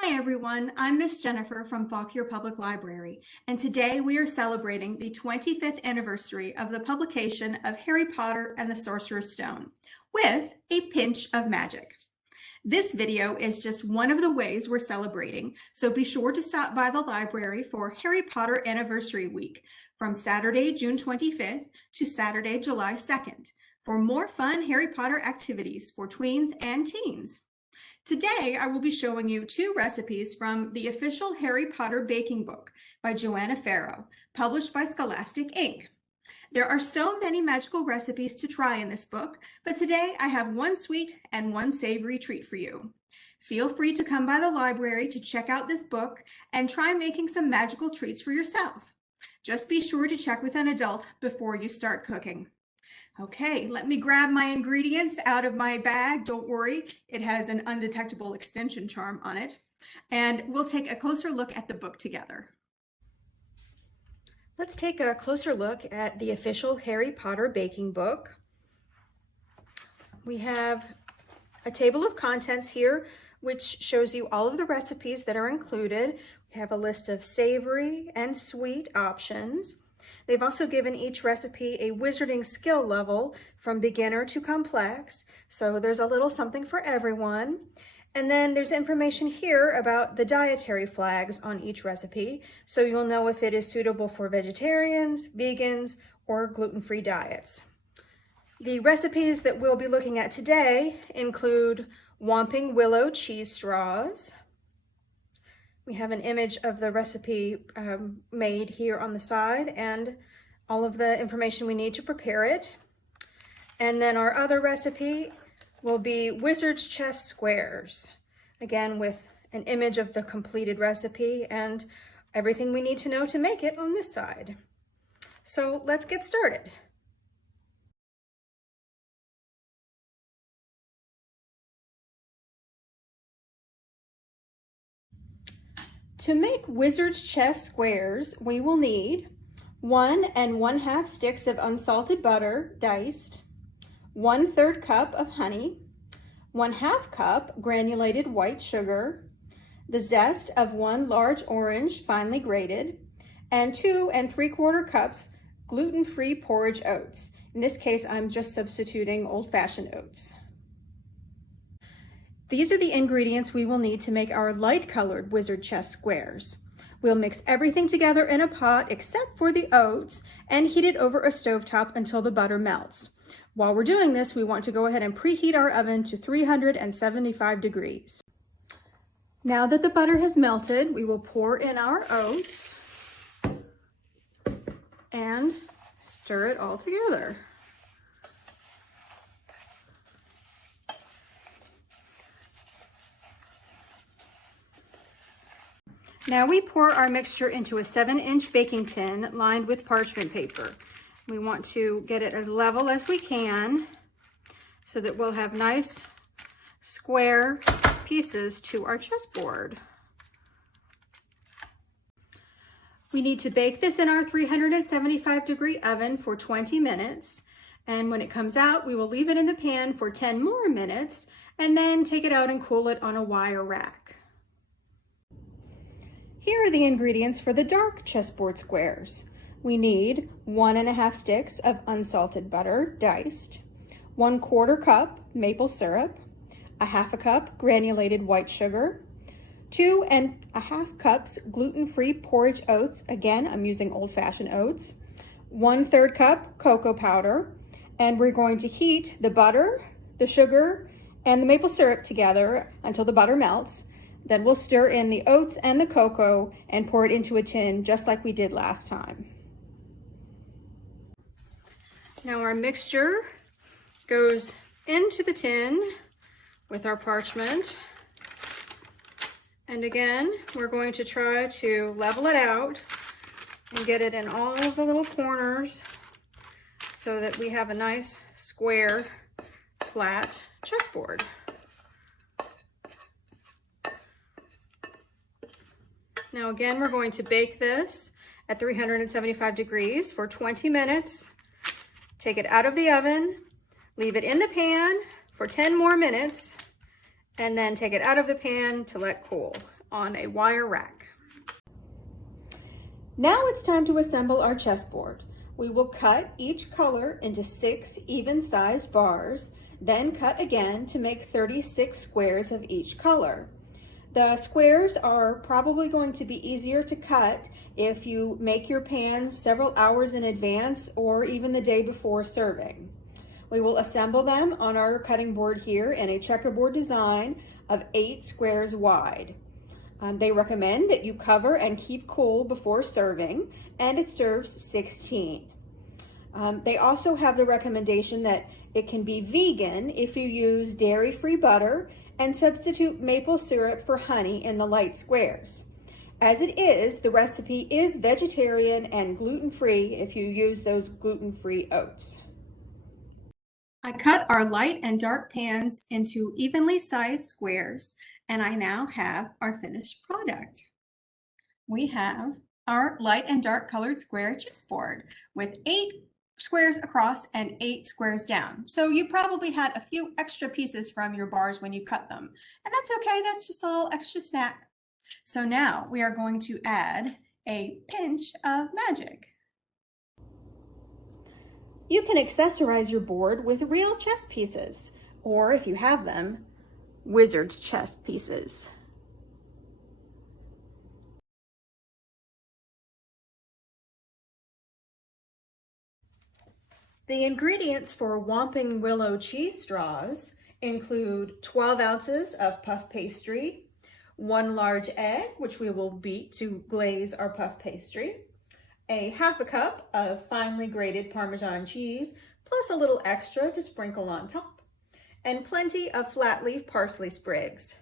Hi everyone, I'm Miss Jennifer from Fauquier Public Library, and today we are celebrating the 25th anniversary of the publication of Harry Potter and the Sorcerer's Stone with a pinch of magic. This video is just one of the ways we're celebrating, so be sure to stop by the library for Harry Potter Anniversary Week from Saturday, June 25th to Saturday, July 2nd for more fun Harry Potter activities for tweens and teens. Today, I will be showing you two recipes from the official Harry Potter baking book by Joanna Farrow, published by Scholastic Inc. There are so many magical recipes to try in this book, but today I have one sweet and one savory treat for you. Feel free to come by the library to check out this book and try making some magical treats for yourself. Just be sure to check with an adult before you start cooking. Okay, let me grab my ingredients out of my bag. Don't worry, it has an undetectable extension charm on it. And we'll take a closer look at the book together. Let's take a closer look at the official Harry Potter baking book. We have a table of contents here, which shows you all of the recipes that are included. We have a list of savory and sweet options. They've also given each recipe a wizarding skill level from beginner to complex, so there's a little something for everyone. And then there's information here about the dietary flags on each recipe, so you'll know if it is suitable for vegetarians, vegans, or gluten-free diets. The recipes that we'll be looking at today include Whomping Willow cheese straws. We have an image of the recipe made here on the side and all of the information we need to prepare it. And then our other recipe will be Wizard's Chess Squares, again with an image of the completed recipe and everything we need to know to make it on this side. So let's get started. To make Wizard's Chess Squares, we will need 1 1/2 sticks of unsalted butter, diced, 1/3 cup of honey, 1/2 cup granulated white sugar, the zest of 1 large orange finely grated, and 2 3/4 cups gluten-free porridge oats. In this case, I'm just substituting old-fashioned oats. These are the ingredients we will need to make our light-colored Wizard Chess Squares. We'll mix everything together in a pot except for the oats and heat it over a stovetop until the butter melts. While we're doing this, we want to go ahead and preheat our oven to 375 degrees. Now that the butter has melted, we will pour in our oats and stir it all together. Now we pour our mixture into a 7-inch baking tin lined with parchment paper. We want to get it as level as we can so that we'll have nice square pieces to our chessboard. We need to bake this in our 375-degree oven for 20 minutes. And when it comes out, we will leave it in the pan for 10 more minutes and then take it out and cool it on a wire rack. Here are the ingredients for the dark chessboard squares. We need 1 1/2 sticks of unsalted butter, diced, 1/4 cup maple syrup, 1/2 cup granulated white sugar, 2 1/2 cups gluten-free porridge oats. Again, I'm using old-fashioned oats, 1/3 cup cocoa powder, and we're going to heat the butter, the sugar, and the maple syrup together until the butter melts. Then we'll stir in the oats and the cocoa and pour it into a tin just like we did last time. Now our mixture goes into the tin with our parchment. And again, we're going to try to level it out and get it in all of the little corners so that we have a nice square, flat chessboard. Now again, we're going to bake this at 375 degrees for 20 minutes. Take it out of the oven, leave it in the pan for 10 more minutes, and then take it out of the pan to let cool. on a wire rack. Now it's time to assemble our chessboard. We will cut each color into 6 even-sized bars, then cut again to make 36 squares of each color. The squares are probably going to be easier to cut if you make your pans several hours in advance or even the day before serving. We will assemble them on our cutting board here in a checkerboard design of 8 squares wide. They recommend that you cover and keep cool before serving, and it serves 16. They also have the recommendation that it can be vegan if you use dairy-free butter and substitute maple syrup for honey in the light squares. As it is, the recipe is vegetarian and gluten-free if you use those gluten-free oats. I cut our light and dark pans into evenly sized squares, and I now have our finished product. We have our light and dark colored square chessboard with 8 squares across and 8 squares down. So you probably had a few extra pieces from your bars when you cut them, and that's okay. That's just a little extra snack. So now we are going to add a pinch of magic. You can accessorize your board with real chess pieces, or if you have them, wizard chess pieces. The ingredients for Whomping Willow cheese straws include 12 ounces of puff pastry, 1 large egg, which we will beat to glaze our puff pastry, a half a cup of finely grated Parmesan cheese, plus a little extra to sprinkle on top, and plenty of flat leaf parsley sprigs.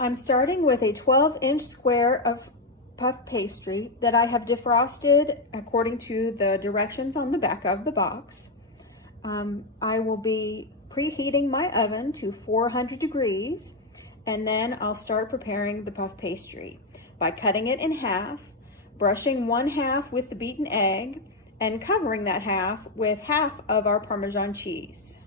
I'm starting with a 12-inch square of puff pastry that I have defrosted according to the directions on the back of the box. I will be preheating my oven to 400 degrees, and then I'll start preparing the puff pastry by cutting it in half, brushing 1/2 with the beaten egg, and covering that half with half of our Parmesan cheese.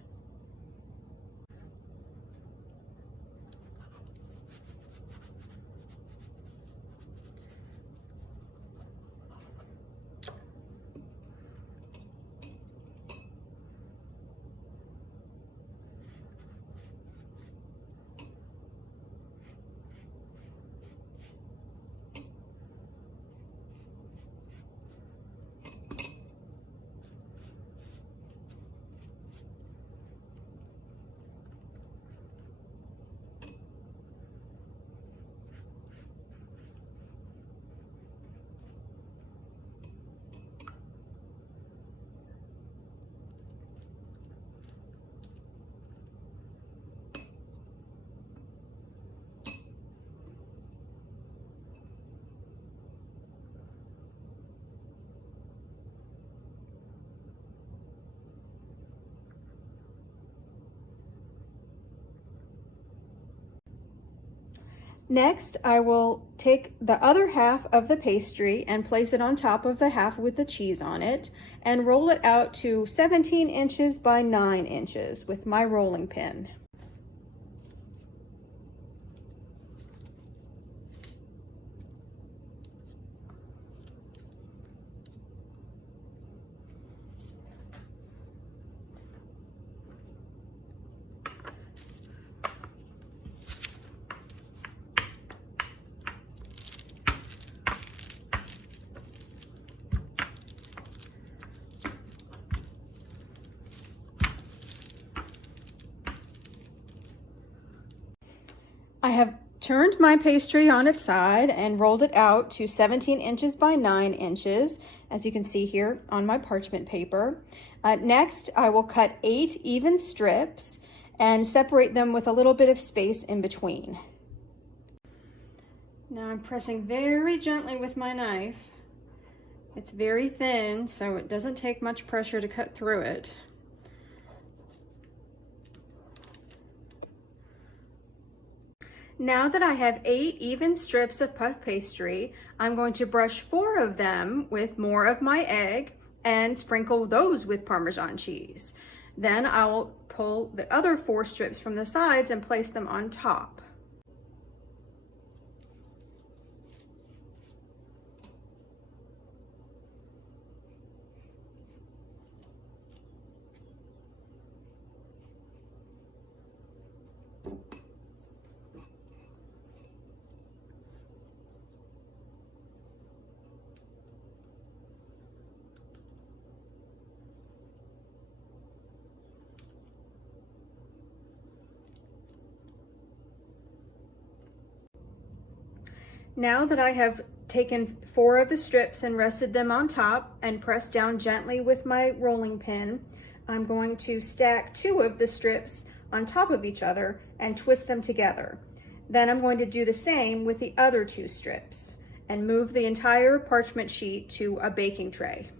Next, I will take the other half of the pastry and place it on top of the half with the cheese on it and roll it out to 17 inches by 9 inches with my rolling pin. I have turned my pastry on its side and rolled it out to 17 inches by 9 inches, as you can see here on my parchment paper. Next, I will cut 8 even strips and separate them with a little bit of space in between. Now I'm pressing very gently with my knife. It's very thin, so it doesn't take much pressure to cut through it. Now that I have 8 even strips of puff pastry, I'm going to brush 4 of them with more of my egg and sprinkle those with Parmesan cheese. Then I'll pull the other 4 strips from the sides and place them on top. Now that I have taken 4 of the strips and rested them on top and pressed down gently with my rolling pin, I'm going to stack 2 of the strips on top of each other and twist them together. Then I'm going to do the same with the other 2 strips and move the entire parchment sheet to a baking tray.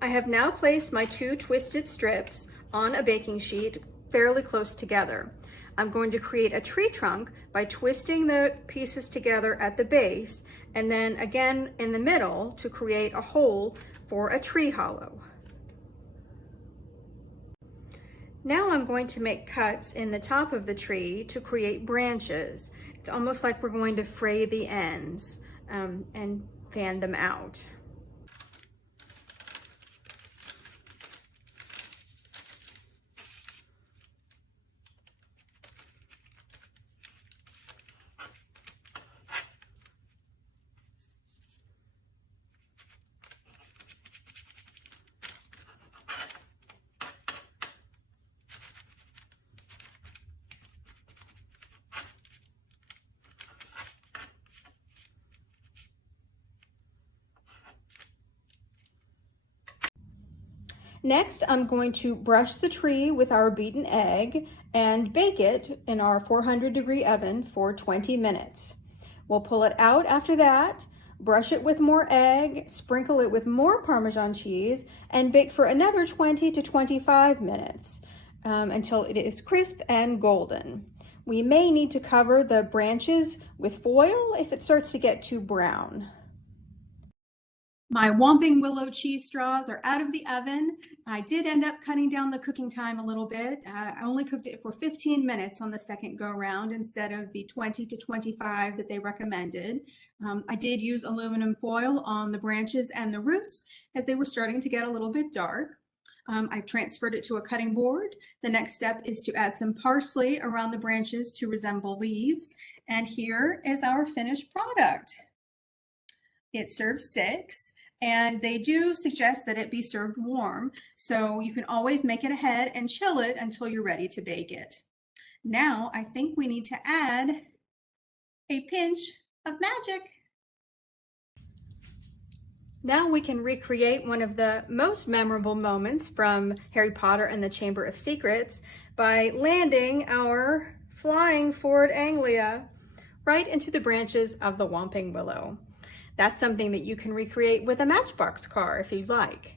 I have now placed my 2 twisted strips on a baking sheet fairly close together. I'm going to create a tree trunk by twisting the pieces together at the base and then again in the middle to create a hole for a tree hollow. Now I'm going to make cuts in the top of the tree to create branches. It's almost like we're going to fray the ends and fan them out. Next, I'm going to brush the tree with our beaten egg and bake it in our 400-degree oven for 20 minutes. We'll pull it out after that, brush it with more egg, sprinkle it with more Parmesan cheese, and bake for another 20 to 25 minutes until it is crisp and golden. We may need to cover the branches with foil if it starts to get too brown. My Whomping Willow cheese straws are out of the oven. I did end up cutting down the cooking time a little bit. I only cooked it for 15 minutes on the second go round instead of the 20 to 25 that they recommended. I did use aluminum foil on the branches and the roots as they were starting to get a little bit dark. I've transferred it to a cutting board. The next step is to add some parsley around the branches to resemble leaves. And here is our finished product. It serves 6, and they do suggest that it be served warm, so you can always make it ahead and chill it until you're ready to bake it. Now I think we need to add a pinch of magic. Now we can recreate one of the most memorable moments from Harry Potter and the Chamber of Secrets by landing our flying Ford Anglia right into the branches of the Whomping Willow. That's something that you can recreate with a Matchbox car if you'd like.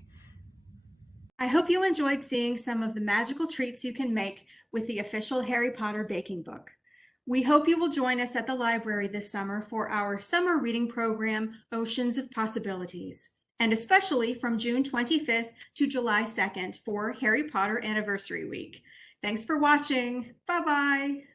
I hope you enjoyed seeing some of the magical treats you can make with the official Harry Potter baking book. We hope you will join us at the library this summer for our summer reading program, Oceans of Possibilities, and especially from June 25th to July 2nd for Harry Potter Anniversary Week. Thanks for watching. Bye-bye.